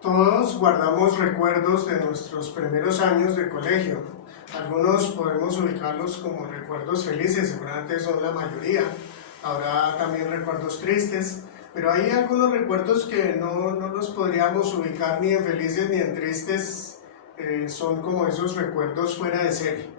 Todos guardamos recuerdos de nuestros primeros años de colegio. Algunos podemos ubicarlos como recuerdos felices, seguramente son la mayoría. Habrá también recuerdos tristes, pero hay algunos recuerdos que no los podríamos ubicar ni en felices ni en tristes. Son como esos recuerdos fuera de serie.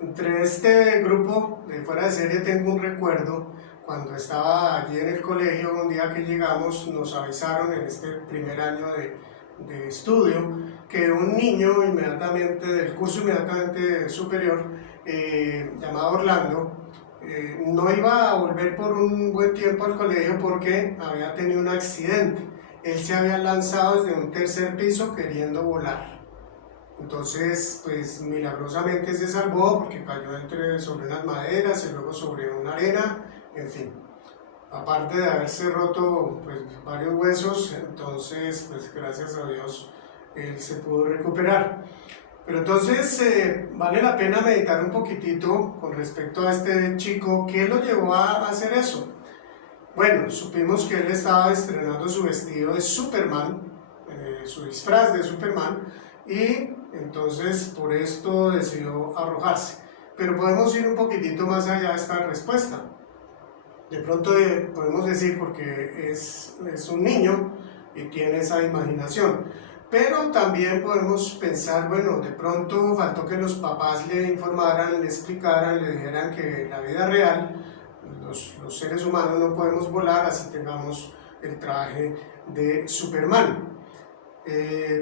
Entre este grupo de fuera de serie tengo un recuerdo. Cuando estaba allí en el colegio, un día que llegamos, nos avisaron en este primer año de estudio que un niño inmediatamente del curso inmediatamente superior, llamado Orlando, no iba a volver por un buen tiempo al colegio porque había tenido un accidente. Él se había lanzado desde un tercer piso queriendo volar. Entonces, pues milagrosamente se salvó porque cayó sobre unas maderas y luego sobre una arena, en fin. Aparte de haberse roto pues, varios huesos, entonces, pues gracias a Dios, él se pudo recuperar. Pero entonces, vale la pena meditar un poquitito con respecto a este chico. ¿Qué lo llevó a hacer eso? Bueno, supimos que él estaba estrenando su vestido de Superman, su disfraz de Superman, y entonces por esto decidió arrojarse. Pero podemos ir un poquitito más allá de esta respuesta. De pronto podemos decir porque es un niño y tiene esa imaginación. Pero también podemos pensar, bueno, de pronto faltó que los papás le informaran, le explicaran, le dijeran que en la vida real los seres humanos no podemos volar, así tengamos el traje de Superman.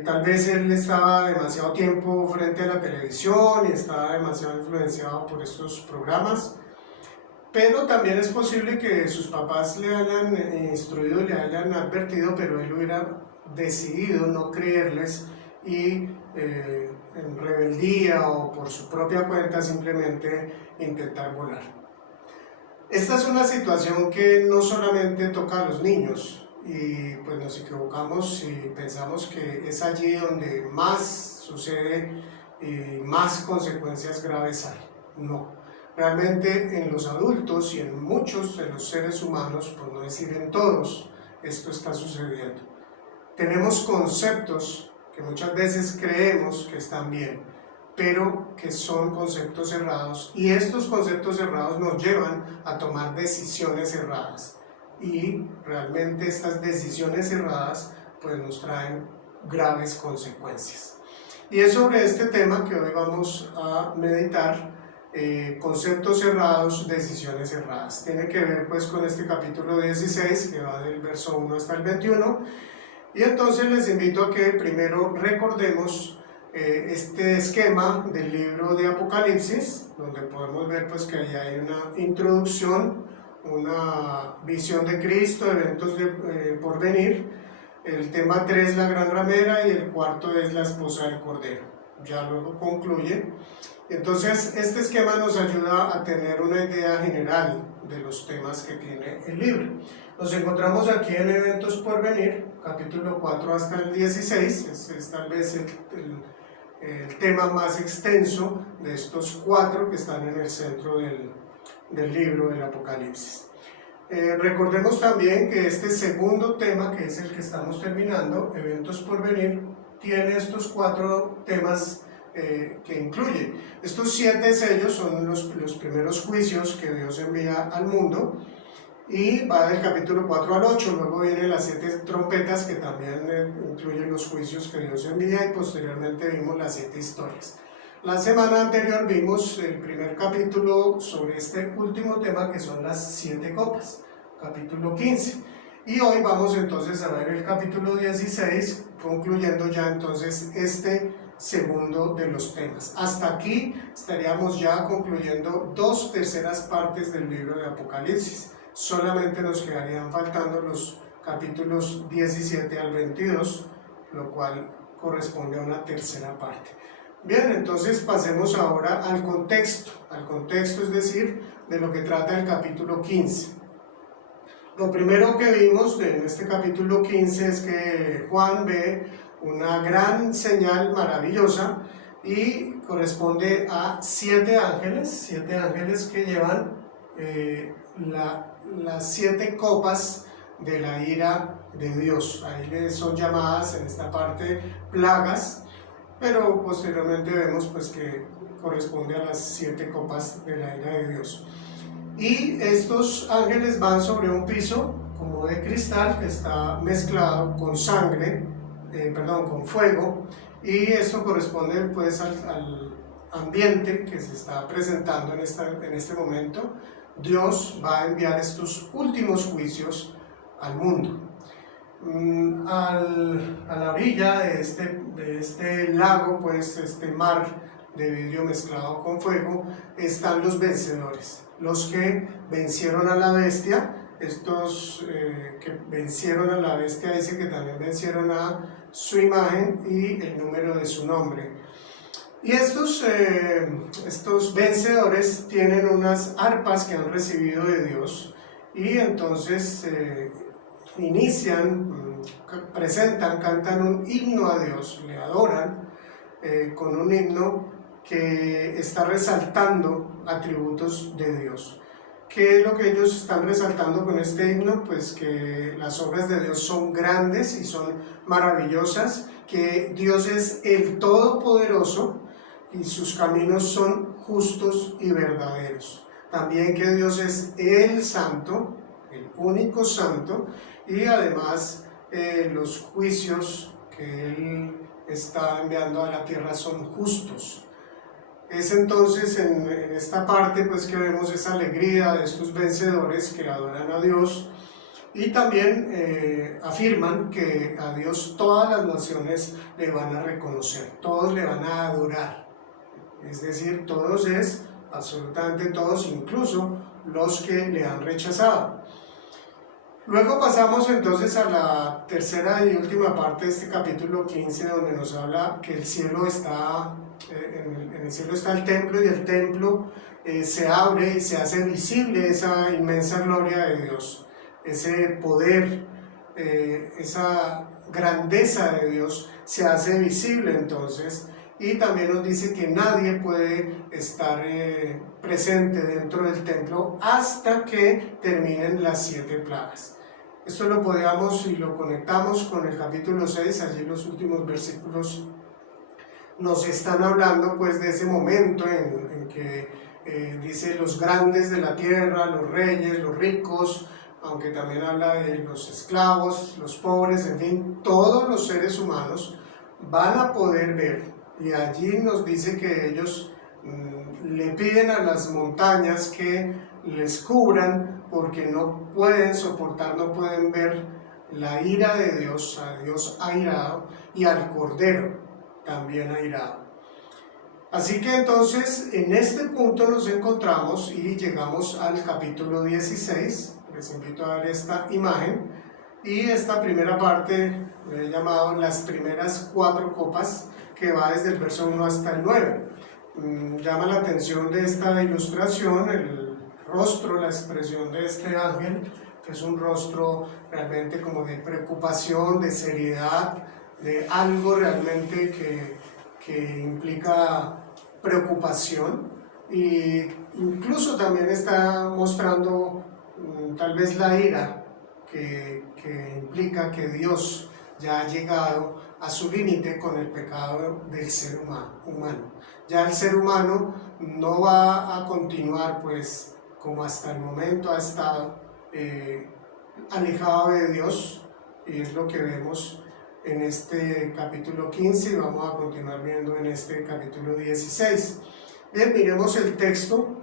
Tal vez él estaba demasiado tiempo frente a la televisión y estaba demasiado influenciado por estos programas, pero también es posible que sus papás le hayan instruido, le hayan advertido, pero él hubiera decidido no creerles y en rebeldía o por su propia cuenta simplemente intentar volar. Esta es una situación que no solamente toca a los niños, y pues nos equivocamos si pensamos que es allí donde más sucede y más consecuencias graves hay. No, realmente en los adultos y en muchos de los seres humanos, por no decir en todos, esto está sucediendo. Tenemos conceptos que muchas veces creemos que están bien, pero que son conceptos errados, y estos conceptos errados nos llevan a tomar decisiones erradas. Y realmente estas decisiones erradas pues nos traen graves consecuencias. Y es sobre este tema que hoy vamos a meditar, conceptos errados, decisiones erradas. Tiene que ver pues con este capítulo 16 que va del verso 1 hasta el 21, y entonces les invito a que primero recordemos este esquema del libro de Apocalipsis, donde podemos ver pues que ahí hay una introducción, una visión de Cristo, eventos por venir. El tema 3, la gran ramera, y el cuarto es la esposa del Cordero. Ya luego concluye. Entonces, este esquema nos ayuda a tener una idea general de los temas que tiene el libro. Nos encontramos aquí en eventos por venir, capítulo 4 hasta el 16. Es tal vez el tema más extenso de estos 4 que están en el centro del libro del Apocalipsis. Recordemos también que este segundo tema, que es el que estamos terminando, eventos por venir, tiene estos 4 temas que incluye. Estos 7 sellos son los primeros juicios que Dios envía al mundo, y va del capítulo 4 al 8, luego vienen las 7 trompetas que también incluyen los juicios que Dios envía, y posteriormente vimos las 7 historias. La semana anterior vimos el primer capítulo sobre este último tema, que son las 7 copas, capítulo 15. Y hoy vamos entonces a ver el capítulo 16, concluyendo ya entonces este segundo de los temas. Hasta aquí estaríamos ya concluyendo 2/3 partes del libro de Apocalipsis. Solamente nos quedarían faltando los capítulos 17 al 22, lo cual corresponde a una tercera parte. Bien, entonces pasemos ahora al contexto, es decir, de lo que trata el capítulo 15. Lo primero que vimos en este capítulo 15 es que Juan ve una gran señal maravillosa y corresponde a 7 ángeles que llevan las 7 copas de la ira de Dios. Ahí son llamadas en esta parte plagas, pero posteriormente vemos pues que corresponde a las 7 copas de la ira de Dios. Y estos ángeles van sobre un piso como de cristal que está mezclado con con fuego, y esto corresponde pues al ambiente que se está presentando en este momento. Dios va a enviar estos últimos juicios al mundo. A la orilla de este lago, pues este mar de vidrio mezclado con fuego, están los vencedores, los que vencieron a la bestia. Estos que vencieron a la bestia dice que también vencieron a su imagen y el número de su nombre. Y estos vencedores tienen unas arpas que han recibido de Dios, y entonces cantan un himno a Dios, le adoran con un himno que está resaltando atributos de Dios. ¿Qué es lo que ellos están resaltando con este himno? Pues que las obras de Dios son grandes y son maravillosas, que Dios es el Todopoderoso y sus caminos son justos y verdaderos. También que Dios es el Santo, el único Santo, y además los juicios que Él está enviando a la tierra son justos. Es entonces en esta parte pues que vemos esa alegría de estos vencedores que adoran a Dios, y también afirman que a Dios todas las naciones le van a reconocer, todos le van a adorar, es decir, todos es absolutamente todos, incluso los que le han rechazado. Luego pasamos entonces a la tercera y última parte de este capítulo 15, donde nos habla que el cielo está, en el cielo está el templo, y el templo se abre y se hace visible esa inmensa gloria de Dios, ese poder, esa grandeza de Dios se hace visible entonces, y también nos dice que nadie puede estar presente dentro del templo hasta que terminen las 7 plagas. Esto lo podemos y lo conectamos con el capítulo 6, allí los últimos versículos nos están hablando pues de ese momento en que dice los grandes de la tierra, los reyes, los ricos, aunque también habla de los esclavos, los pobres, en fin, todos los seres humanos van a poder ver, y allí nos dice que ellos le piden a las montañas que les cubran, porque no pueden soportar, no pueden ver la ira de Dios, a Dios airado, y al Cordero también airado. Así que entonces en este punto nos encontramos y llegamos al capítulo 16. Les invito a ver esta imagen, y esta primera parte le he llamado las primeras 4 copas, que va desde el verso 1 hasta el 9. Llama la atención de esta ilustración el rostro, la expresión de este ángel, que es un rostro realmente como de preocupación, de seriedad, de algo realmente que implica preocupación, y incluso también está mostrando tal vez la ira que implica que Dios ya ha llegado a su límite con el pecado del ser humano. Ya el ser humano no va a continuar pues como hasta el momento ha estado alejado de Dios, y es lo que vemos en este capítulo 15 y vamos a continuar viendo en este capítulo 16. Bien, miremos el texto,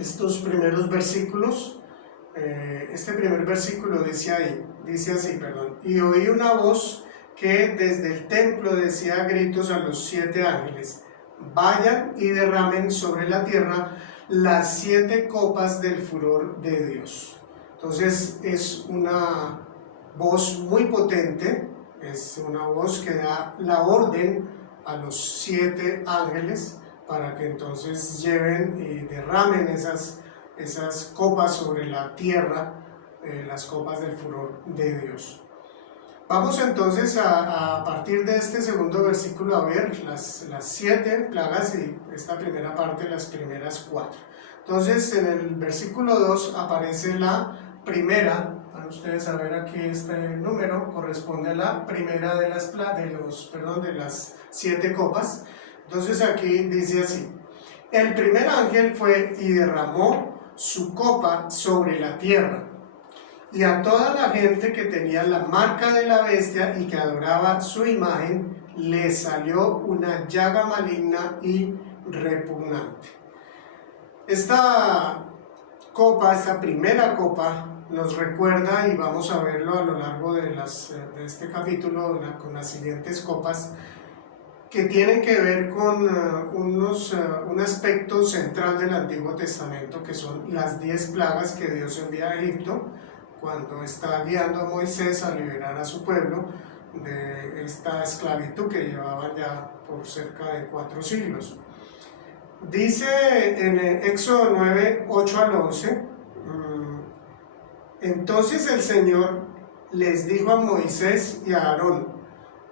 estos primeros versículos. Este primer versículo dice así, y oí una voz que desde el templo decía a gritos a los 7 ángeles: vayan y derramen sobre la tierra las 7 copas del furor de Dios. Entonces es una voz muy potente, es una voz que da la orden a los 7 ángeles para que entonces lleven y derramen esas copas sobre la tierra, las copas del furor de Dios. Vamos entonces a partir de este segundo versículo a ver las 7 plagas, y esta primera parte, las primeras 4. Entonces en el versículo 2 aparece la primera ustedes a ver aquí este número, corresponde a la primera de las 7 copas. Entonces aquí dice así: el primer ángel fue y derramó su copa sobre la tierra, y a toda la gente que tenía la marca de la bestia y que adoraba su imagen, le salió una llaga maligna y repugnante. Esta copa, esta primera copa, nos recuerda, y vamos a verlo a lo largo de este capítulo con las siguientes copas, que tienen que ver con un aspecto central del Antiguo Testamento, que son las 10 plagas que Dios envía a Egipto cuando está guiando a Moisés a liberar a su pueblo de esta esclavitud que llevaban ya por cerca de 4 siglos. Dice en Éxodo 9, 8 al 11, entonces el Señor les dijo a Moisés y a Aarón: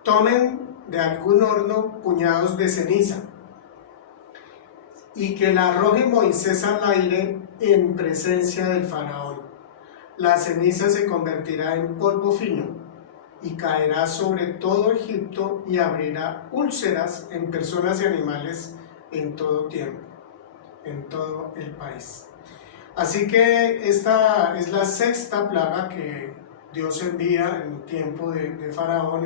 tomen de algún horno puñados de ceniza, y que la arroje Moisés al aire en presencia del faraón. La ceniza se convertirá en polvo fino y caerá sobre todo Egipto y abrirá úlceras en personas y animales en todo tiempo, en todo el país. Así que esta es la 6ª plaga que Dios envía en el tiempo de Faraón,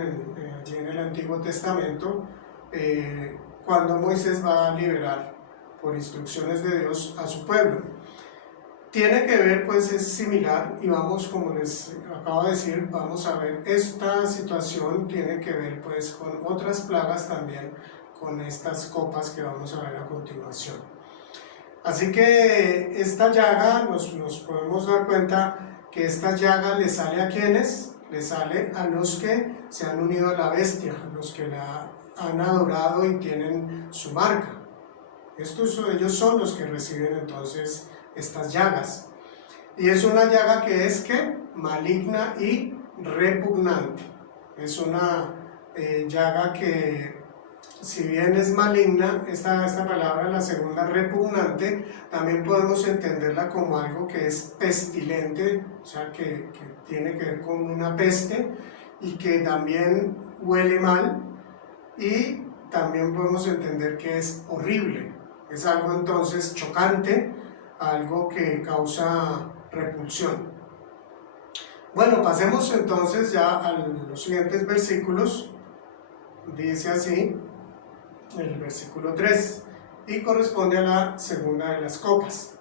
allí en el Antiguo Testamento, cuando Moisés va a liberar por instrucciones de Dios a su pueblo. Tiene que ver, pues es similar, y vamos, como les acabo de decir, vamos a ver, esta situación tiene que ver pues con otras plagas también, con estas copas que vamos a ver a continuación. Así que esta llaga, nos podemos dar cuenta que esta llaga le sale a quienes, le sale a los que se han unido a la bestia, a los que la han adorado y tienen su marca. Ellos son los que reciben entonces estas llagas. Y es una llaga que es maligna y repugnante. Es una llaga que, si bien es maligna, esta palabra, la segunda, repugnante, también podemos entenderla como algo que es pestilente, o sea, que tiene que ver con una peste y que también huele mal, y también podemos entender que es horrible. Es algo entonces chocante, algo que causa repulsión. Bueno, pasemos entonces ya a los siguientes versículos. Dice así el versículo 3, y corresponde a la segunda de las copas.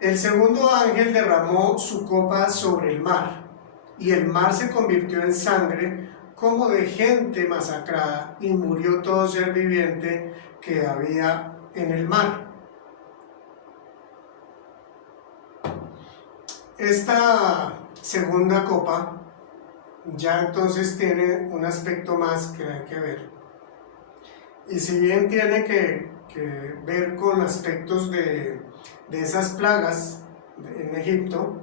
El segundo ángel derramó su copa sobre el mar, y el mar se convirtió en sangre como de gente masacrada, y murió todo ser viviente que había en el mar. Esta segunda copa ya entonces tiene un aspecto más que hay que ver. Y si bien tiene que ver con aspectos de esas plagas en Egipto,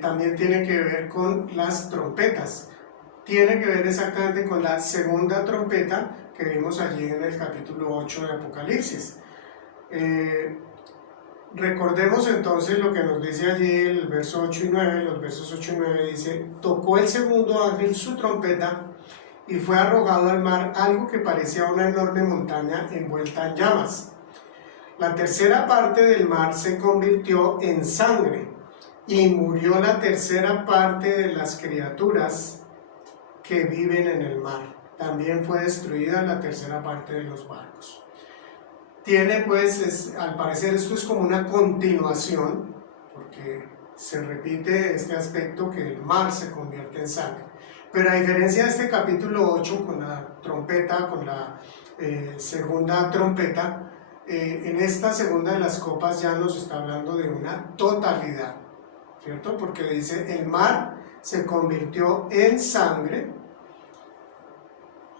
también tiene que ver con las trompetas. Tiene que ver exactamente con la segunda trompeta que vimos allí en el capítulo 8 de Apocalipsis. Recordemos entonces lo que nos dice allí el verso 8 y 9, los versos 8 y 9 dice: tocó el segundo ángel su trompeta y fue arrojado al mar algo que parecía una enorme montaña envuelta en llamas. La tercera parte del mar se convirtió en sangre y murió la tercera parte de las criaturas que viven en el mar. También fue destruida la tercera parte de los barcos. Tiene pues, al parecer esto es como una continuación, porque se repite este aspecto que el mar se convierte en sangre. Pero a diferencia de este capítulo 8 con la trompeta, con la segunda trompeta, en esta segunda de las copas ya nos está hablando de una totalidad, ¿cierto? Porque dice: el mar se convirtió en sangre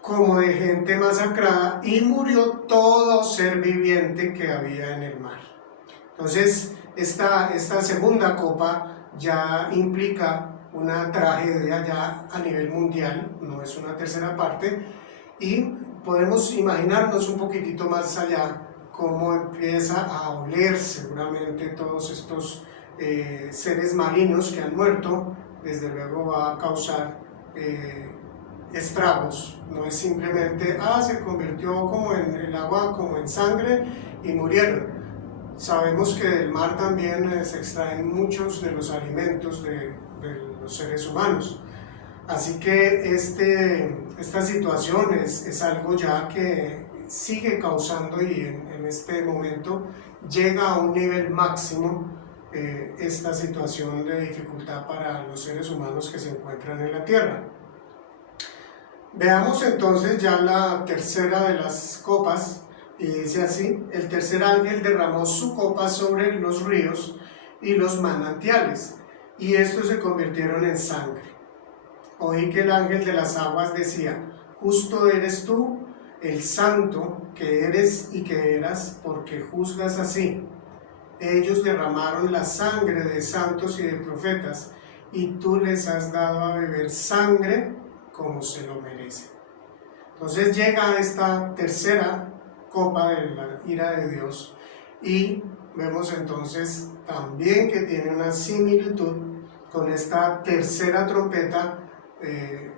como de gente masacrada, y murió todo ser viviente que había en el mar. Entonces, esta segunda copa ya implica una tragedia ya a nivel mundial, no es una tercera parte, y podemos imaginarnos un poquitito más allá cómo empieza a oler seguramente todos estos seres marinos que han muerto, desde luego va a causar estragos. No es simplemente, se convirtió como en el agua, como en sangre y murieron. Sabemos que del mar también se extraen muchos de los alimentos de los seres humanos. Así que esta situación es algo ya que sigue causando y en este momento llega a un nivel máximo esta situación de dificultad para los seres humanos que se encuentran en la tierra. Veamos entonces ya la tercera de las copas, y dice así: el tercer ángel derramó su copa sobre los ríos y los manantiales, y estos se convirtieron en sangre. Oí que el ángel de las aguas decía: justo eres tú, el santo que eres y que eras, porque juzgas así. Ellos derramaron la sangre de santos y de profetas, y tú les has dado a beber sangre como se lo merecen. Entonces llega esta tercera copa de la ira de Dios, y vemos entonces también que tiene una similitud con esta tercera trompeta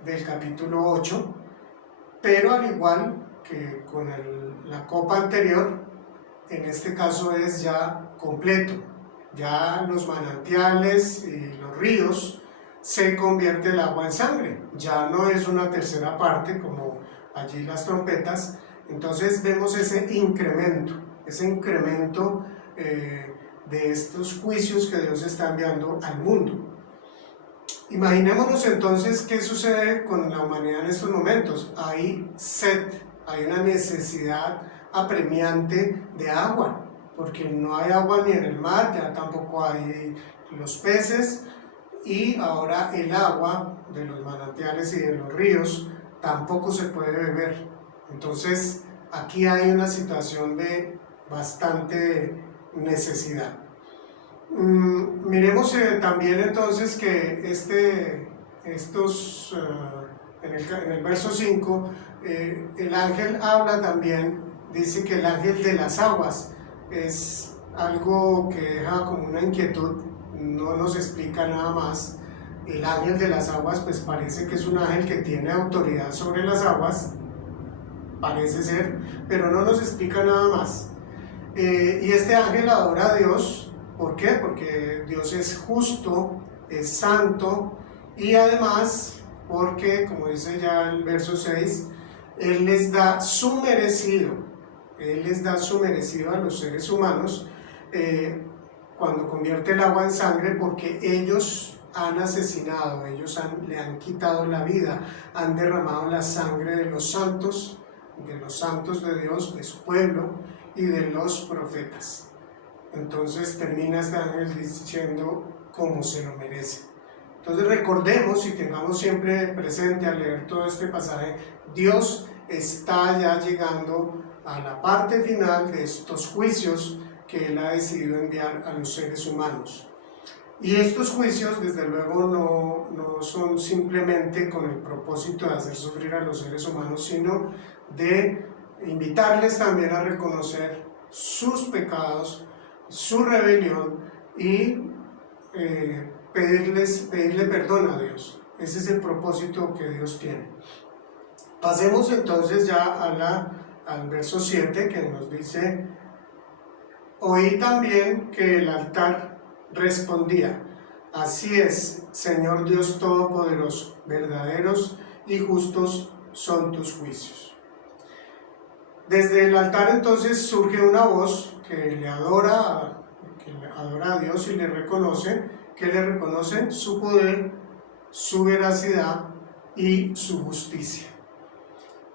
del capítulo 8, pero al igual que con la copa anterior, en este caso es ya completo. Ya los manantiales y los ríos se convierte el agua en sangre, ya no es una tercera parte como allí las trompetas. Entonces vemos ese incremento de estos juicios que Dios está enviando al mundo. Imaginémonos entonces qué sucede con la humanidad en estos momentos. Hay sed, hay una necesidad apremiante de agua, porque no hay agua ni en el mar, ya tampoco hay los peces, y ahora el agua de los manantiales y de los ríos tampoco se puede beber. Entonces aquí hay una situación de bastante necesidad. Miremos también entonces que en el verso 5 el ángel habla también, dice que el ángel de las aguas es algo que deja como una inquietud, no nos explica nada más. El ángel de las aguas pues parece que es un ángel que tiene autoridad sobre las aguas, parece ser, pero no nos explica nada más. Y este ángel adora a Dios. ¿Por qué? Porque Dios es justo, es santo, y además porque, como dice ya el verso 6, Él les da su merecido a los seres humanos cuando convierte el agua en sangre, porque ellos han asesinado, le han quitado la vida, han derramado la sangre de los santos de Dios, de su pueblo y de los profetas. Entonces termina este ángel diciendo como se lo merece. Entonces recordemos y tengamos siempre presente al leer todo este pasaje, Dios está ya llegando a la parte final de estos juicios que Él ha decidido enviar a los seres humanos. Y estos juicios, desde luego, no son simplemente con el propósito de hacer sufrir a los seres humanos, sino de invitarles también a reconocer sus pecados, su rebelión, y pedirle perdón a Dios. Ese es el propósito que Dios tiene. Pasemos entonces ya al verso 7, que nos dice: oí también que el altar respondía: así es, Señor Dios Todopoderoso, verdaderos y justos son tus juicios. Desde el altar entonces surge una voz que le adora a Dios y le reconoce su poder, su veracidad y su justicia.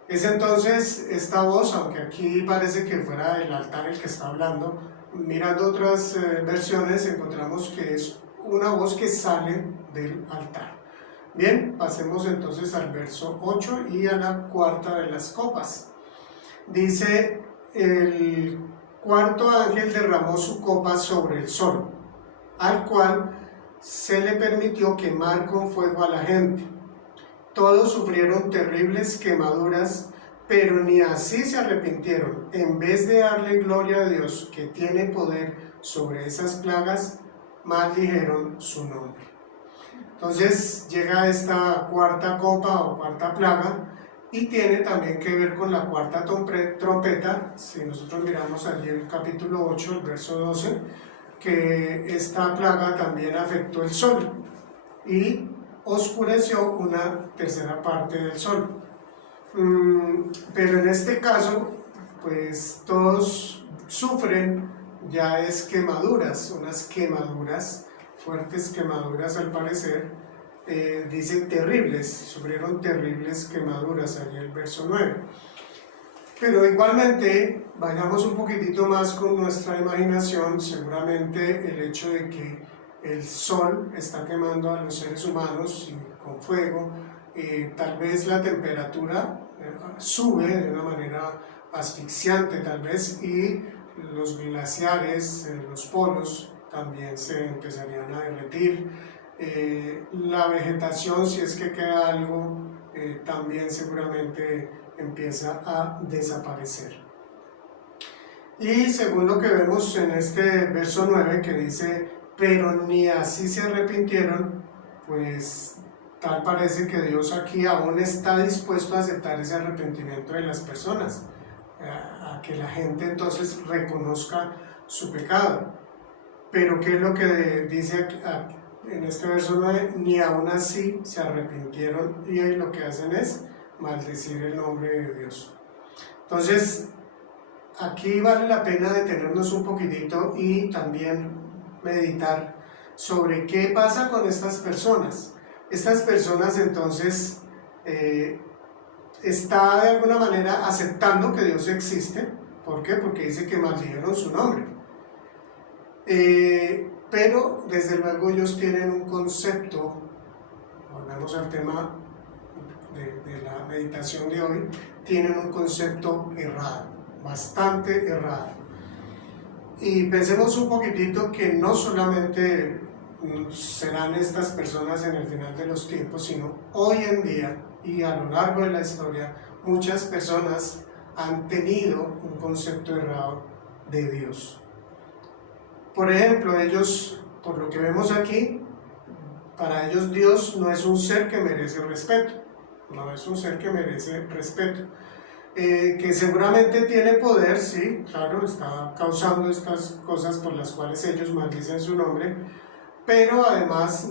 Es entonces esta voz, aunque aquí parece que fuera el altar el que está hablando, mirando otras versiones encontramos que es una voz que sale del altar. Bien, pasemos entonces al verso 8 y a la cuarta de las copas. Dice: el cuarto ángel derramó su copa sobre el sol, al cual se le permitió quemar con fuego a la gente. Todos sufrieron terribles quemaduras, pero ni así se arrepintieron. En vez de darle gloria a Dios, que tiene poder sobre esas plagas, maldijeron su nombre. Entonces llega esta cuarta copa o cuarta plaga y tiene también que ver con la cuarta trompeta. Si nosotros miramos allí el capítulo 8, el verso 12, que esta plaga también afectó el sol y oscureció una tercera parte del sol. Pero en este caso, pues todos sufren ya es quemaduras, unas quemaduras, fuertes quemaduras al parecer, dicen terribles, sufrieron terribles quemaduras, allí el verso 9. Pero igualmente, vayamos un poquitito más con nuestra imaginación, seguramente el hecho de que el sol está quemando a los seres humanos con fuego, tal vez la temperatura sube de una manera asfixiante tal vez, y los glaciares, los polos también se empezarían a derretir, la vegetación, si es que queda algo, también seguramente empieza a desaparecer. Y según lo que vemos en este verso 9 que dice, pero ni así se arrepintieron, pues tal parece que Dios aquí aún está dispuesto a aceptar ese arrepentimiento de las personas, a que la gente entonces reconozca su pecado. Pero ¿qué es lo que dice en este verso 9? Ni aún así se arrepintieron, y ahí lo que hacen es maldecir el nombre de Dios. Entonces, aquí vale la pena detenernos un poquitito y también meditar sobre qué pasa con estas personas. Estas personas entonces está de alguna manera aceptando que Dios existe. ¿Por qué? Porque dice que maldijeron su nombre. Pero desde luego ellos tienen un concepto, volvemos al tema de la meditación de hoy, tienen un concepto errado, bastante errado. Y pensemos un poquitito que no solamente serán estas personas en el final de los tiempos, sino hoy en día y a lo largo de la historia, muchas personas han tenido un concepto errado de Dios. Por ejemplo, ellos, por lo que vemos aquí, para ellos Dios no es un ser que merece respeto, no es un ser que merece respeto. Que seguramente tiene poder, sí, claro, está causando estas cosas por las cuales ellos maldicen su nombre, pero además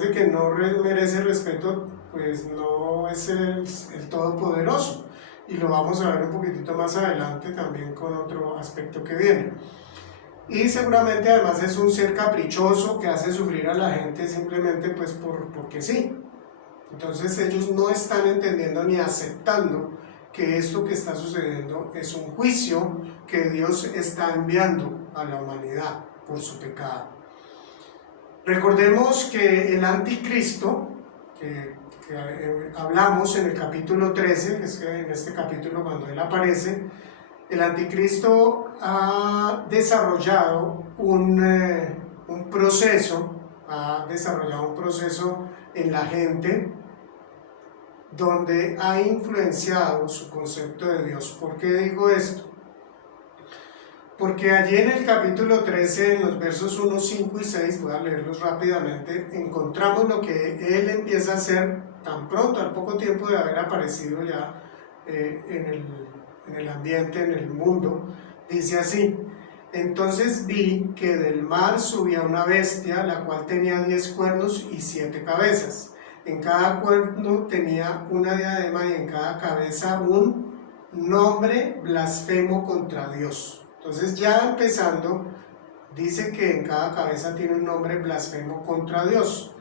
de que no merece respeto, pues no es el todopoderoso, y lo vamos a ver un poquitito más adelante también con otro aspecto que viene. Y seguramente además es un ser caprichoso que hace sufrir a la gente simplemente pues porque sí. Entonces ellos no están entendiendo ni aceptando que esto que está sucediendo es un juicio que Dios está enviando a la humanidad por su pecado. Recordemos que el anticristo, que hablamos en el capítulo 13, que es en este capítulo cuando él aparece, el anticristo ha desarrollado un proceso en la gente donde ha influenciado su concepto de Dios. ¿Por qué digo esto? Porque allí en el capítulo 13, en los versos 1, 5 y 6, voy a leerlos rápidamente, encontramos lo que él empieza a hacer tan pronto, al poco tiempo de haber aparecido ya en el ambiente, en el mundo. Dice así: entonces vi que del mar subía una bestia, la cual tenía 10 cuernos y 7 cabezas. En cada cuerno tenía una diadema y en cada cabeza un nombre blasfemo contra Dios. Entonces ya empezando, dice que en cada cabeza tiene un nombre blasfemo contra Dios.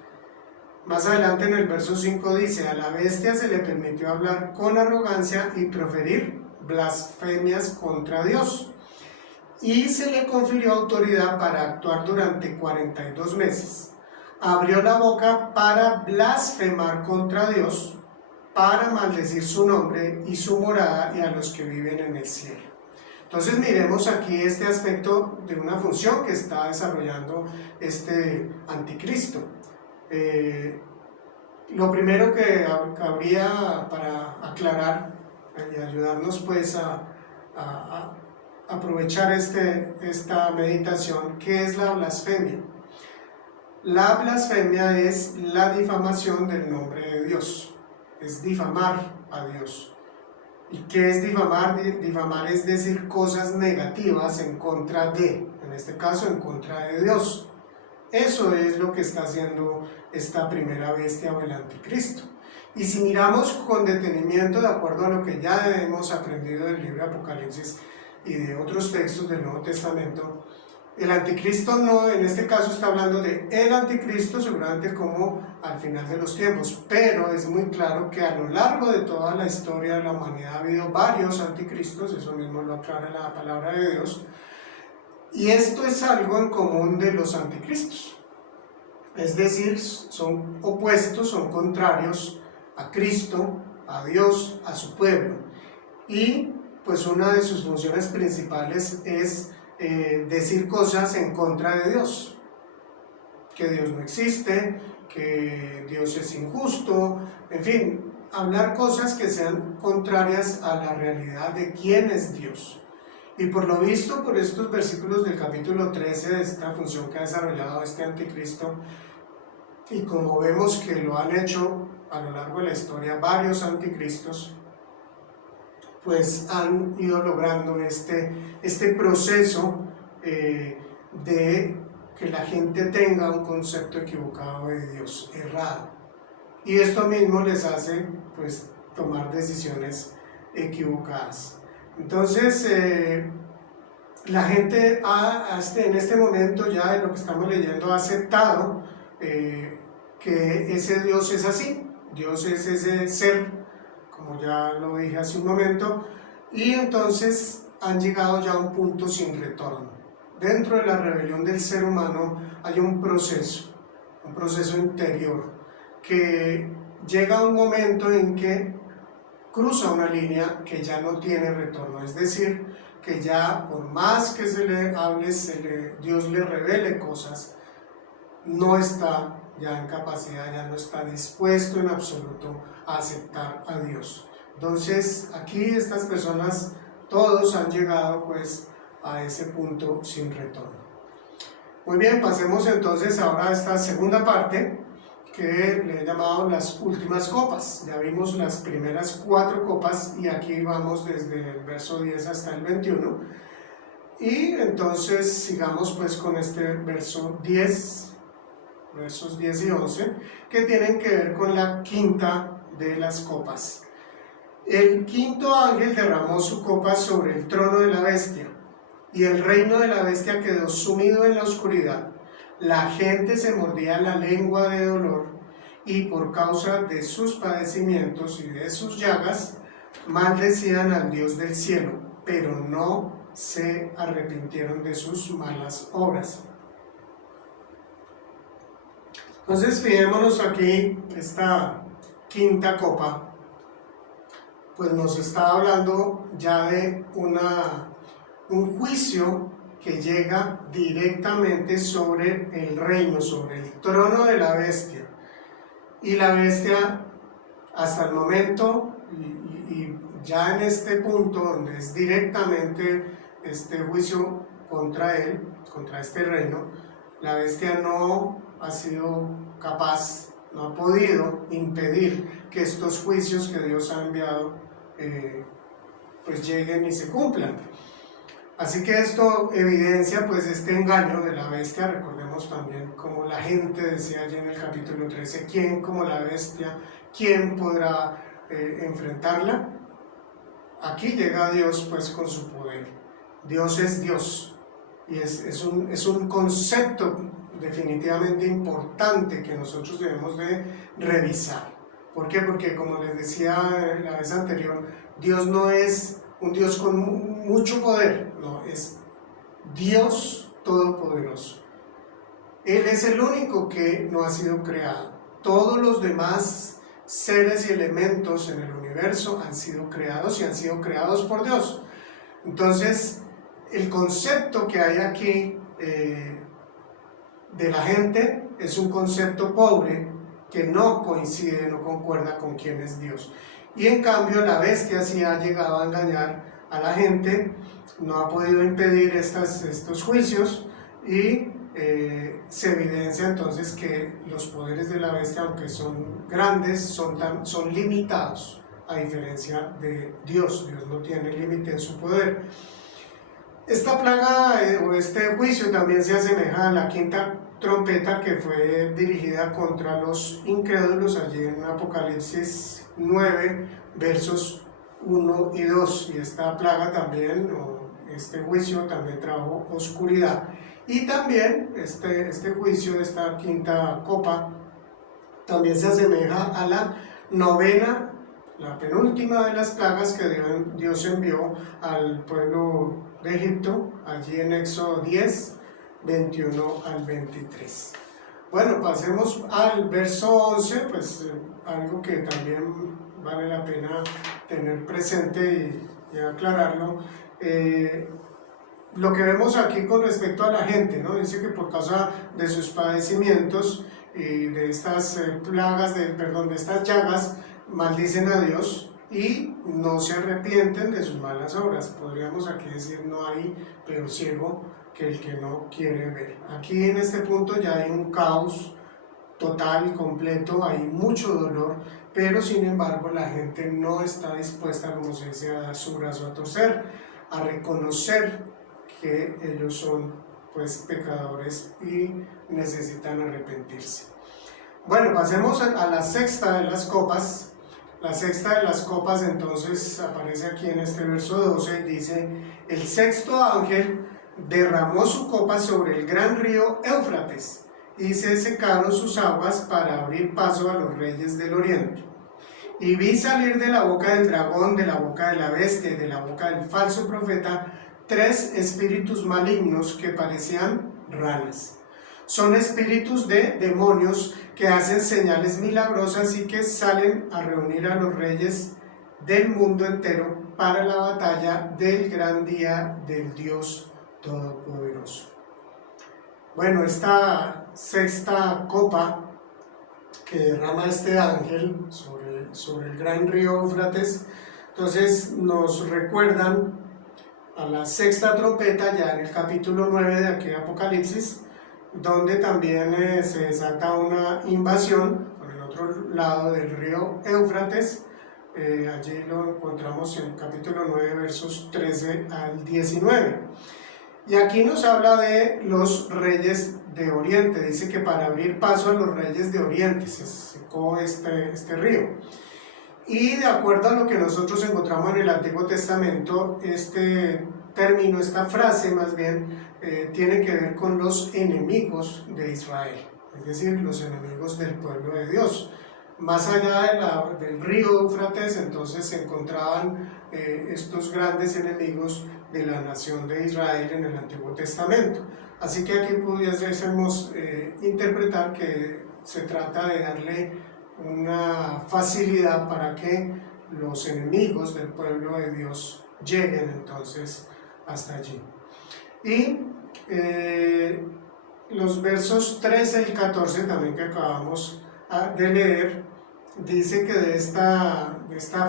Más adelante en el verso 5 dice: a la bestia se le permitió hablar con arrogancia y proferir blasfemias contra Dios. Y se le confirió autoridad para actuar durante 42 meses. Abrió la boca para blasfemar contra Dios, para maldecir su nombre y su morada y a los que viven en el cielo. Entonces miremos aquí este aspecto de una función que está desarrollando este anticristo. Lo primero que habría para aclarar y ayudarnos pues a aprovechar esta meditación, ¿qué es la blasfemia? La blasfemia es la difamación del nombre de Dios, es difamar a Dios. ¿Y qué es difamar? Difamar es decir cosas negativas en contra de, en este caso en contra de Dios. Eso es lo que está haciendo esta primera bestia o el anticristo. Y si miramos con detenimiento, de acuerdo a lo que ya hemos aprendido del libro de Apocalipsis y de otros textos del Nuevo Testamento, el anticristo no, en este caso está hablando de el anticristo, seguramente como al final de los tiempos, pero es muy claro que a lo largo de toda la historia de la humanidad ha habido varios anticristos, eso mismo lo aclara la palabra de Dios, y esto es algo en común de los anticristos, es decir, son opuestos, son contrarios a Cristo, a Dios, a su pueblo, y pues una de sus funciones principales es decir cosas en contra de Dios, que Dios no existe, que Dios es injusto, en fin, hablar cosas que sean contrarias a la realidad de quién es Dios. Y por lo visto, por estos versículos del capítulo 13 de esta función que ha desarrollado este anticristo, y como vemos que lo han hecho a lo largo de la historia varios anticristos, pues han ido logrando este proceso de que la gente tenga un concepto equivocado de Dios, errado. Y esto mismo les hace pues tomar decisiones equivocadas. Entonces, la gente en este momento ya de lo que estamos leyendo ha aceptado que ese Dios es así. Dios es ese ser, como ya lo dije hace un momento, y entonces han llegado ya a un punto sin retorno. Dentro de la rebelión del ser humano hay un proceso interior, que llega a un momento en que cruza una línea que ya no tiene retorno, es decir, que ya por más que se le hable, Dios le revele cosas, no está ya en capacidad, ya no está dispuesto en absoluto a aceptar a Dios. Entonces aquí estas personas, todos han llegado pues a ese punto sin retorno. Muy bien, pasemos entonces ahora a esta segunda parte que le he llamado las últimas copas. Ya vimos las primeras 4 copas y aquí vamos desde el verso 10 hasta el 21. Y entonces sigamos pues con este versos 10 y 11, que tienen que ver con la quinta de las copas. El quinto ángel derramó su copa sobre el trono de la bestia, y el reino de la bestia quedó sumido en la oscuridad. La gente se mordía la lengua de dolor, y por causa de sus padecimientos y de sus llagas, maldecían al Dios del cielo, pero no se arrepintieron de sus malas obras. Entonces fijémonos aquí, esta quinta copa, pues nos está hablando ya de un juicio que llega directamente sobre el reino, sobre el trono de la bestia. Y la bestia, hasta el momento, y ya en este punto donde es directamente este juicio contra él, contra este reino, la bestia no ha sido capaz, no ha podido impedir que estos juicios que Dios ha enviado pues lleguen y se cumplan. Así que esto evidencia pues este engaño de la bestia. Recordemos también como la gente decía allí en el capítulo 13, ¿quién como la bestia? ¿Quién podrá enfrentarla? Aquí llega Dios pues con su poder. Dios es Dios y es un concepto definitivamente importante que nosotros debemos de revisar. ¿Por qué? Porque como les decía la vez anterior, Dios no es un Dios con mucho poder, no, es Dios todopoderoso. Él es el único que no ha sido creado. Todos los demás seres y elementos en el universo han sido creados y han sido creados por Dios. Entonces, el concepto que hay aquí de la gente es un concepto pobre que no coincide, no concuerda con quién es Dios. Y en cambio la bestia sí ha llegado a engañar a la gente, no ha podido impedir estos juicios y se evidencia entonces que los poderes de la bestia, aunque son grandes, son limitados, a diferencia de Dios. Dios no tiene límite en su poder. Esta plaga o este juicio también se asemeja a la quinta trompeta que fue dirigida contra los incrédulos allí en Apocalipsis 9, versos 1 y 2. Y esta plaga también, o este juicio también trajo oscuridad. Y también este juicio, esta quinta copa, también se asemeja a la novena, la penúltima de las plagas que Dios envió al pueblo de Egipto, allí en Éxodo 10, 21 al 23. Bueno, pasemos al verso 11, pues algo que también vale la pena tener presente y aclararlo. Lo que vemos aquí con respecto a la gente, ¿no? Dice que por causa de sus padecimientos y de estas plagas, de estas llagas, maldicen a Dios y no se arrepienten de sus malas obras. Podríamos aquí decir, no hay peor ciego que el que no quiere ver. Aquí en este punto ya hay un caos total, completo, hay mucho dolor, pero sin embargo la gente no está dispuesta, como se dice, a dar su brazo a torcer, a reconocer que ellos son pues pecadores y necesitan arrepentirse. Bueno, pasemos a la sexta de las copas. La sexta de las copas entonces aparece aquí en este verso 12, dice: el sexto ángel derramó su copa sobre el gran río Éufrates, y se secaron sus aguas para abrir paso a los reyes del oriente. Y vi salir de la boca del dragón, de la boca de la bestia y de la boca del falso profeta 3 espíritus malignos que parecían ranas. Son espíritus de demonios que hacen señales milagrosas y que salen a reunir a los reyes del mundo entero para la batalla del gran día del Dios Todopoderoso. Bueno, esta sexta copa que derrama este ángel sobre el gran río Éufrates, entonces nos recuerdan a la sexta trompeta ya en el capítulo 9 de aquí de Apocalipsis, donde también se desata una invasión por el otro lado del río Éufrates. Allí lo encontramos en el capítulo 9, versos 13 al 19. Y aquí nos habla de los reyes de Oriente. Dice que para abrir paso a los reyes de Oriente se secó este río. Y de acuerdo a lo que nosotros encontramos en el Antiguo Testamento, este término, esta frase más bien, tiene que ver con los enemigos de Israel, es decir, los enemigos del pueblo de Dios. Más allá del río Éufrates, entonces se encontraban estos grandes enemigos de la nación de Israel en el Antiguo Testamento. Así que aquí pudiésemos interpretar que se trata de darle una facilidad para que los enemigos del pueblo de Dios lleguen entonces hasta allí. Y los versos 13 y 14 también que acabamos de leer, dice que de esta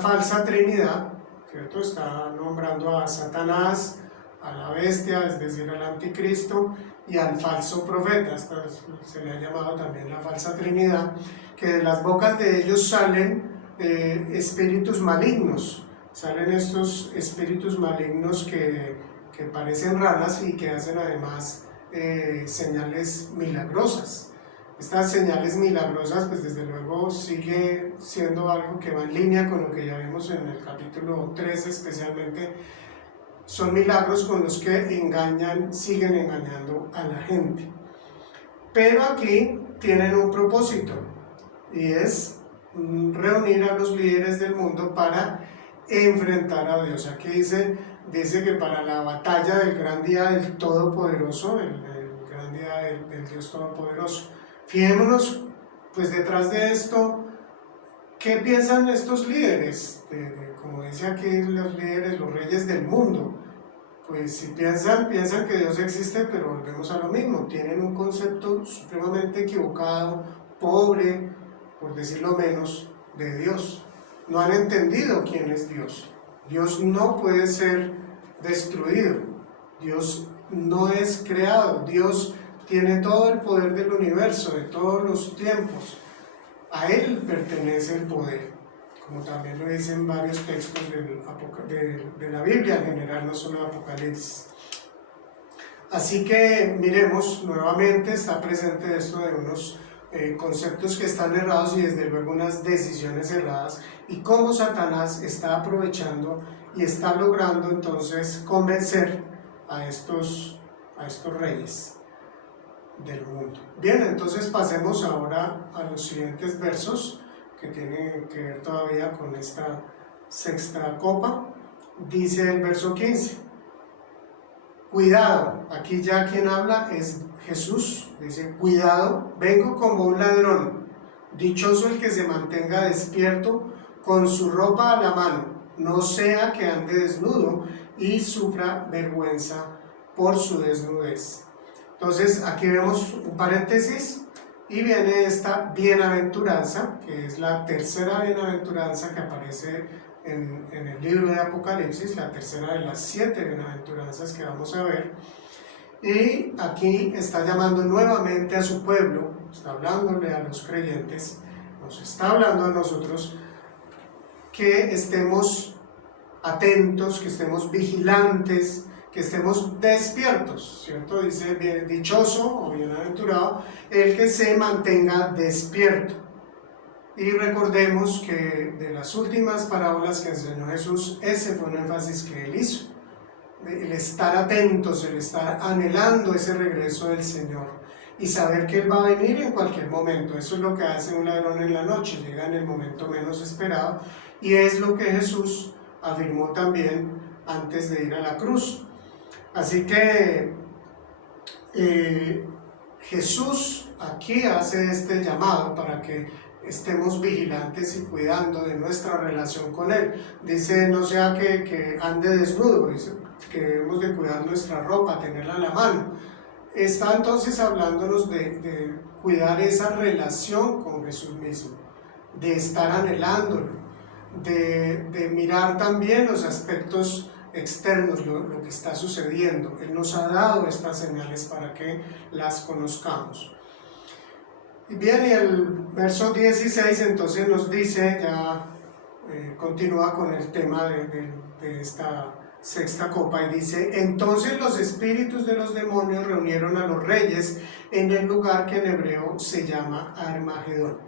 falsa trinidad, ¿cierto? Está nombrando a Satanás, a la bestia, es decir, al anticristo, y al falso profeta. Esta se le ha llamado también la falsa trinidad, que de las bocas de ellos salen espíritus malignos, salen estos espíritus malignos que parecen ranas y que hacen además señales milagrosas. Estas señales milagrosas, pues desde luego sigue siendo algo que va en línea con lo que ya vimos en el capítulo 13 especialmente. Son milagros con los que siguen engañando a la gente. Pero aquí tienen un propósito, y es reunir a los líderes del mundo para enfrentar a Dios. Aquí dice que para la batalla del gran día del Todopoderoso, el gran día del Dios Todopoderoso. Fijémonos, pues detrás de esto, ¿qué piensan estos líderes? Como dice aquí, los líderes, los reyes del mundo. Pues si piensan que Dios existe, pero volvemos a lo mismo, tienen un concepto supremamente equivocado, pobre, por decirlo menos, de Dios. No han entendido quién es Dios. Dios no puede ser destruido. Dios no es creado. Dios tiene todo el poder del universo, de todos los tiempos. A Él pertenece el poder, como también lo dicen varios textos de la Biblia, en general no solo el Apocalipsis. Así que miremos nuevamente, está presente esto de unos conceptos que están errados y desde luego unas decisiones erradas, y cómo Satanás está aprovechando y está logrando entonces convencer a estos reyes del mundo. Bien, entonces pasemos ahora a los siguientes versos que tienen que ver todavía con esta sexta copa. Dice el verso 15: cuidado, aquí ya quien habla es Jesús, dice: cuidado, vengo como un ladrón, dichoso el que se mantenga despierto con su ropa a la mano, no sea que ande desnudo y sufra vergüenza por su desnudez. Entonces aquí vemos un paréntesis y viene esta bienaventuranza, que es la tercera bienaventuranza que aparece en el libro de Apocalipsis, la tercera de las 7 bienaventuranzas que vamos a ver. Y aquí está llamando nuevamente a su pueblo, está hablándole a los creyentes, nos está hablando a nosotros, que estemos atentos, que estemos vigilantes, que estemos despiertos, ¿cierto? Dice: bien, dichoso o bienaventurado el que se mantenga despierto. Y recordemos que de las últimas parábolas que enseñó Jesús, ese fue un énfasis que él hizo, el estar atentos, el estar anhelando ese regreso del Señor y saber que Él va a venir en cualquier momento. Eso es lo que hace un ladrón en la noche, llega en el momento menos esperado, y es lo que Jesús afirmó también antes de ir a la cruz. Así que Jesús aquí hace este llamado para que estemos vigilantes y cuidando de nuestra relación con Él. Dice: no sea que ande desnudo, dice que debemos de cuidar nuestra ropa, tenerla a la mano. Está entonces hablándonos de cuidar esa relación con Jesús mismo, de estar anhelándolo, de mirar también los aspectos externos, lo que está sucediendo. Él nos ha dado estas señales para que las conozcamos. Y bien, y el verso 16 entonces nos dice, ya continúa con el tema de esta sexta copa, y dice: entonces los espíritus de los demonios reunieron a los reyes en el lugar que en hebreo se llama Armagedón.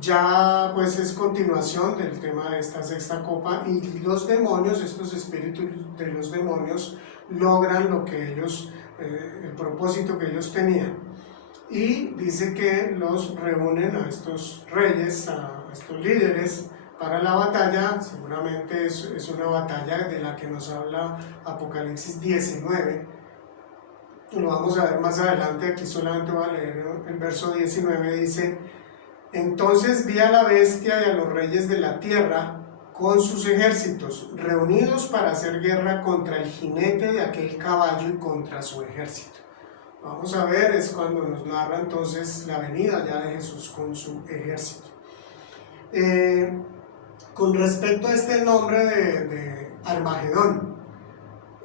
Ya pues es continuación del tema de esta sexta copa, y los demonios, estos espíritus de los demonios, logran lo que ellos, el propósito que ellos tenían. Y dice que los reúnen a estos reyes, a estos líderes, para la batalla. Seguramente es una batalla de la que nos habla Apocalipsis 19. Lo vamos a ver más adelante, aquí solamente voy a leer el verso 19. Dice: entonces vi a la bestia y a los reyes de la tierra con sus ejércitos, reunidos para hacer guerra contra el jinete de aquel caballo y contra su ejército. Vamos a ver, es cuando nos narra entonces la venida ya de Jesús con su ejército. Con respecto a este nombre de Armagedón,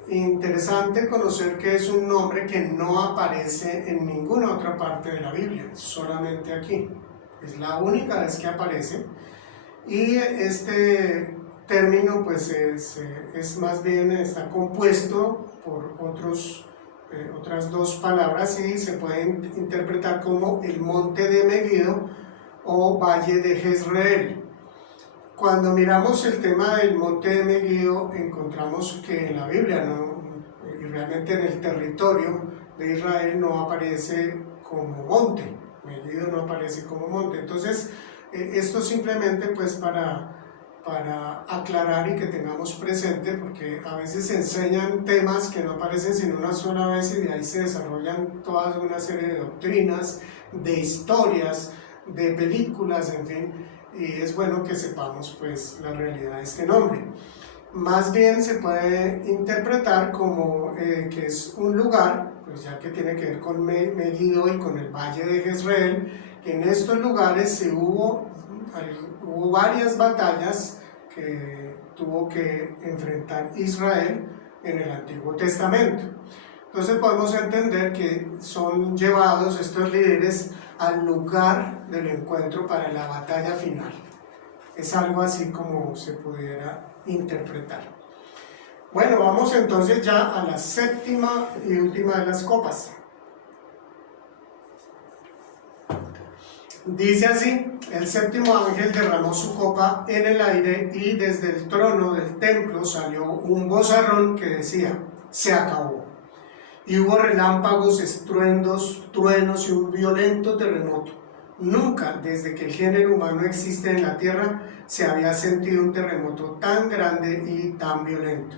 interesante conocer que es un nombre que no aparece en ninguna otra parte de la Biblia, solamente aquí. Es la única vez que aparece, y este término pues es más bien, está compuesto por otras dos palabras, y se puede interpretar como el monte de Megiddo o valle de Jezreel. Cuando miramos el tema del monte de Megiddo, encontramos que en la Biblia y realmente en el territorio de Israel no aparece como monte. Megiddo no aparece como monte. Entonces esto simplemente pues para aclarar y que tengamos presente, porque a veces se enseñan temas que no aparecen sino una sola vez, y de ahí se desarrollan toda una serie de doctrinas, de historias, de películas, en fin, y es bueno que sepamos pues la realidad de este nombre. Más bien se puede interpretar como que es un lugar, pues ya que tiene que ver con Megiddo y con el valle de Jezreel, que en estos lugares hubo varias batallas que tuvo que enfrentar Israel en el Antiguo Testamento. Entonces podemos entender que son llevados estos líderes al lugar del encuentro para la batalla final. Es algo así como se pudiera interpretar. Bueno, vamos entonces ya a la séptima y última de las copas. Dice así: el séptimo ángel derramó su copa en el aire y desde el trono del templo salió un vozarrón que decía: se acabó. Y hubo relámpagos, estruendos, truenos y un violento terremoto. Nunca, desde que el género humano existe en la tierra, se había sentido un terremoto tan grande y tan violento.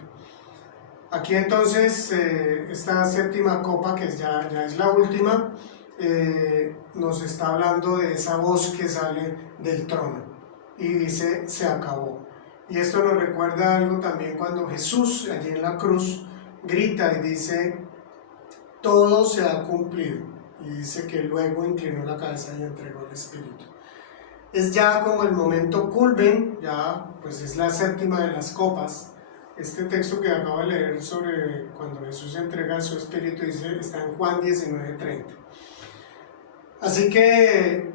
Aquí entonces, esta séptima copa, que ya es la última, nos está hablando de esa voz que sale del trono y dice: se acabó. Y esto nos recuerda algo también cuando Jesús allí en la cruz grita y dice: todo se ha cumplido, y dice que luego inclinó la cabeza y entregó el Espíritu. Es ya como el momento culmen, ya pues es la séptima de las copas. Este texto que acabo de leer sobre cuando Jesús entrega su Espíritu está en Juan 19:30. Así que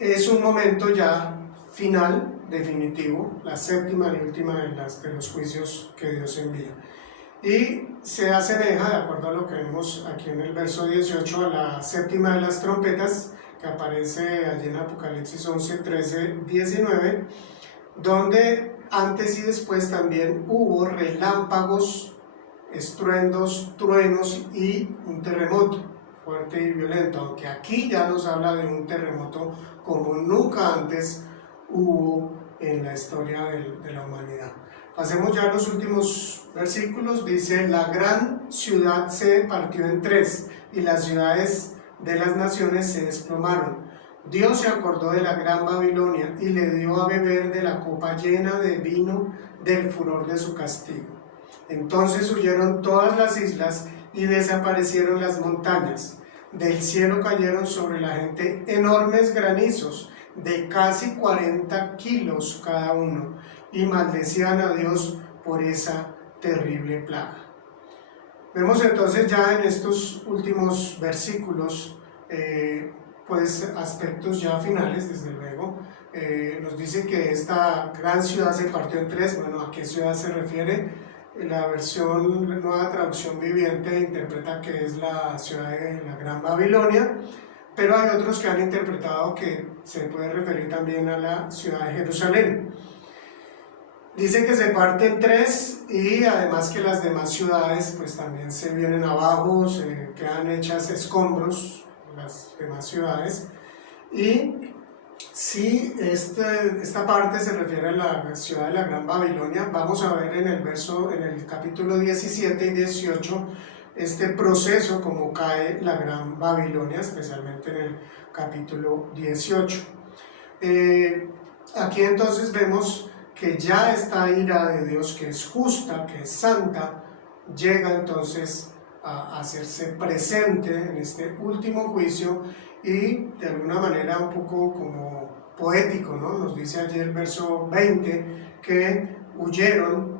es un momento ya final, definitivo, la séptima y última de los juicios que Dios envía. Y se asemeja, de acuerdo a lo que vemos aquí en el verso 18, a la séptima de las trompetas, que aparece allí en Apocalipsis 11, 13, 19, donde antes y después también hubo relámpagos, estruendos, truenos y un terremoto fuerte y violento, aunque aquí ya nos habla de un terremoto como nunca antes hubo en la historia de la humanidad. Pasemos ya a los últimos versículos. Dice: la gran ciudad se partió en tres y las ciudades de las naciones se desplomaron. Dios se acordó de la gran Babilonia y le dio a beber de la copa llena de vino del furor de su castigo. Entonces huyeron todas las islas y desaparecieron las montañas. Del cielo cayeron sobre la gente enormes granizos de casi 40 kilos cada uno, y maldecían a Dios por esa terrible plaga. Vemos entonces ya en estos últimos versículos pues aspectos ya finales, desde luego. Nos dice que esta gran ciudad se partió en tres. Bueno, ¿a qué ciudad se refiere? La versión, la Nueva Traducción Viviente, interpreta que es la ciudad de la Gran Babilonia, pero hay otros que han interpretado que se puede referir también a la ciudad de Jerusalén. Dice que se parte en tres y además que las demás ciudades pues también se vienen abajo, se quedan hechas escombros, las demás ciudades. Y si esta parte se refiere a la ciudad de la Gran Babilonia, vamos a ver en el capítulo 17 y 18 este proceso, como cae la Gran Babilonia, especialmente en el capítulo 18. Aquí entonces vemos que ya esta ira de Dios, que es justa, que es santa, llega entonces a hacerse presente en este último juicio, y de alguna manera un poco como poético, ¿no? Nos dice allí el verso 20 que huyeron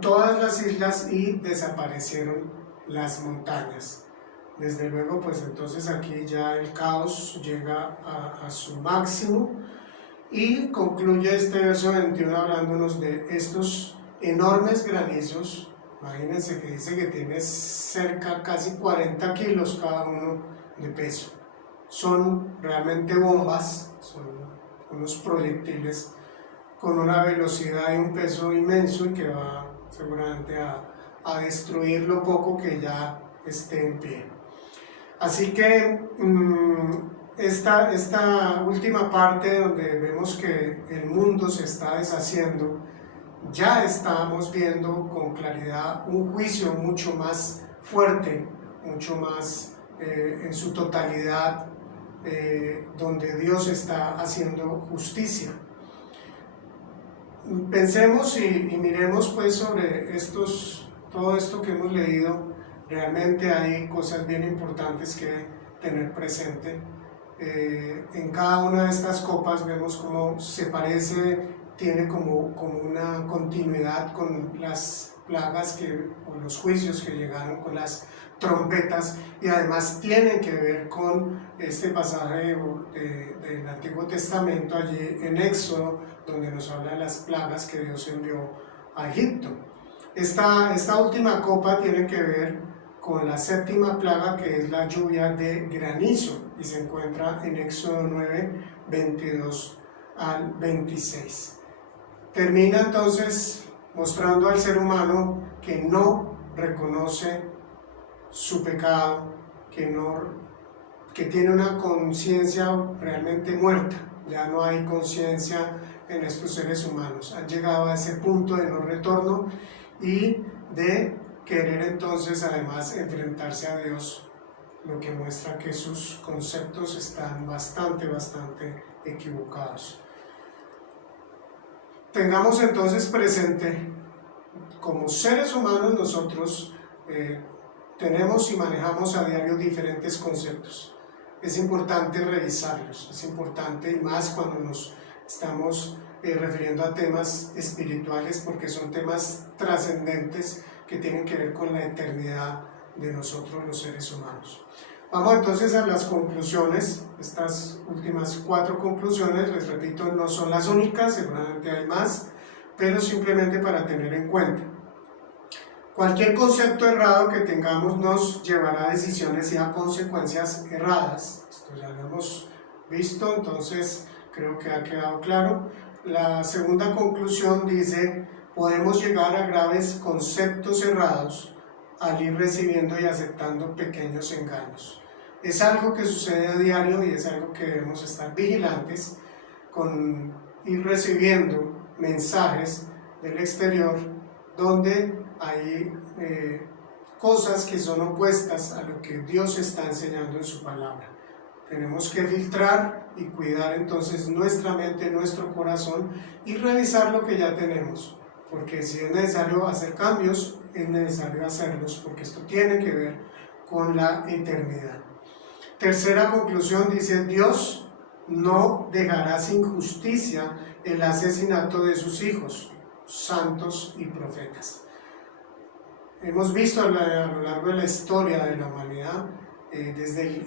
todas las islas y desaparecieron las montañas. Desde luego, pues entonces aquí ya el caos llega a su máximo. Y concluye este verso 21 hablándonos de estos enormes granizos. Imagínense que dice que tiene cerca casi 40 kilos cada uno de peso. Son realmente bombas, son unos proyectiles con una velocidad y un peso inmenso, y que va seguramente a destruir lo poco que ya esté en pie. Así que esta última parte, donde vemos que el mundo se está deshaciendo, ya estamos viendo con claridad un juicio mucho más fuerte, mucho más en su totalidad, donde Dios está haciendo justicia. Pensemos y miremos pues sobre todo esto que hemos leído. Realmente hay cosas bien importantes que tener presente. En cada una de estas copas vemos cómo se parece tiene como una continuidad con las plagas o los juicios que llegaron con las trompetas, y además tienen que ver con este pasaje del Antiguo Testamento allí en Éxodo, donde nos habla de las plagas que Dios envió a Egipto. Esta última copa tiene que ver con la séptima plaga, que es la lluvia de granizo, y se encuentra en Éxodo 9, 22 al 26. Termina entonces mostrando al ser humano que no reconoce su pecado, que tiene una conciencia realmente muerta. Ya no hay conciencia en estos seres humanos. Han llegado a ese punto de no retorno y de querer entonces además enfrentarse a Dios, lo que muestra que sus conceptos están bastante equivocados. Tengamos entonces presente, como seres humanos nosotros tenemos y manejamos a diario diferentes conceptos. Es importante revisarlos, es importante, y más cuando nos estamos refiriendo a temas espirituales, porque son temas trascendentes que tienen que ver con la eternidad de nosotros los seres humanos. Vamos entonces a las conclusiones. Estas últimas 4 conclusiones, les repito, no son las únicas, seguramente hay más, pero simplemente para tener en cuenta. Cualquier concepto errado que tengamos nos llevará a decisiones y a consecuencias erradas. Esto ya lo hemos visto, entonces creo que ha quedado claro. La segunda conclusión dice: podemos llegar a graves conceptos errados al ir recibiendo y aceptando pequeños engaños. Es algo que sucede a diario y es algo que debemos estar vigilantes con ir recibiendo mensajes del exterior donde hay cosas que son opuestas a lo que Dios está enseñando en su palabra. Tenemos que filtrar y cuidar entonces nuestra mente, nuestro corazón, y revisar lo que ya tenemos, porque si es necesario hacer cambios, es necesario hacerlos, porque esto tiene que ver con la eternidad. Tercera conclusión dice: Dios no dejará sin justicia el asesinato de sus hijos, santos y profetas. Hemos visto a lo largo de la historia de la humanidad,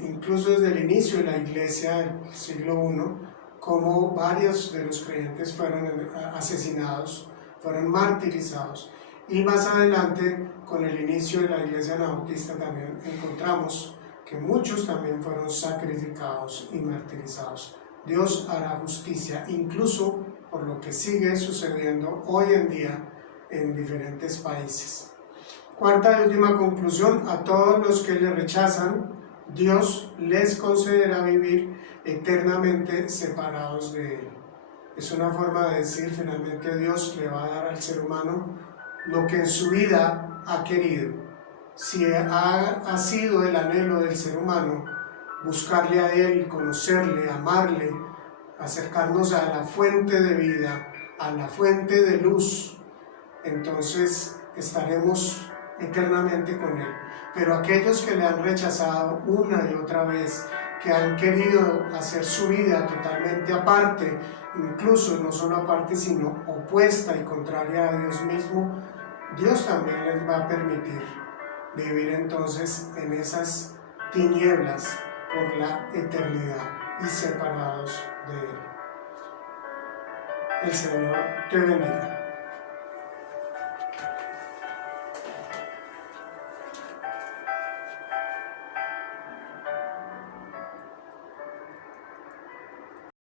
incluso desde el inicio de la iglesia del siglo I, como varios de los creyentes fueron asesinados, fueron martirizados, y más adelante con el inicio de la iglesia anabautista también encontramos que muchos también fueron sacrificados y martirizados. Dios hará justicia, incluso por lo que sigue sucediendo hoy en día en diferentes países. Cuarta y última conclusión: a todos los que le rechazan, Dios les concederá vivir eternamente separados de Él. Es una forma de decir, finalmente Dios le va a dar al ser humano lo que en su vida ha querido. Si ha sido el anhelo del ser humano buscarle a Él, conocerle, amarle, acercarnos a la fuente de vida, a la fuente de luz, entonces estaremos eternamente con Él. Pero aquellos que le han rechazado una y otra vez, que han querido hacer su vida totalmente aparte, incluso no solo aparte, sino opuesta y contraria a Dios mismo, Dios también les va a permitir vivir entonces en esas tinieblas por la eternidad y separados de Él. El Señor te bendiga.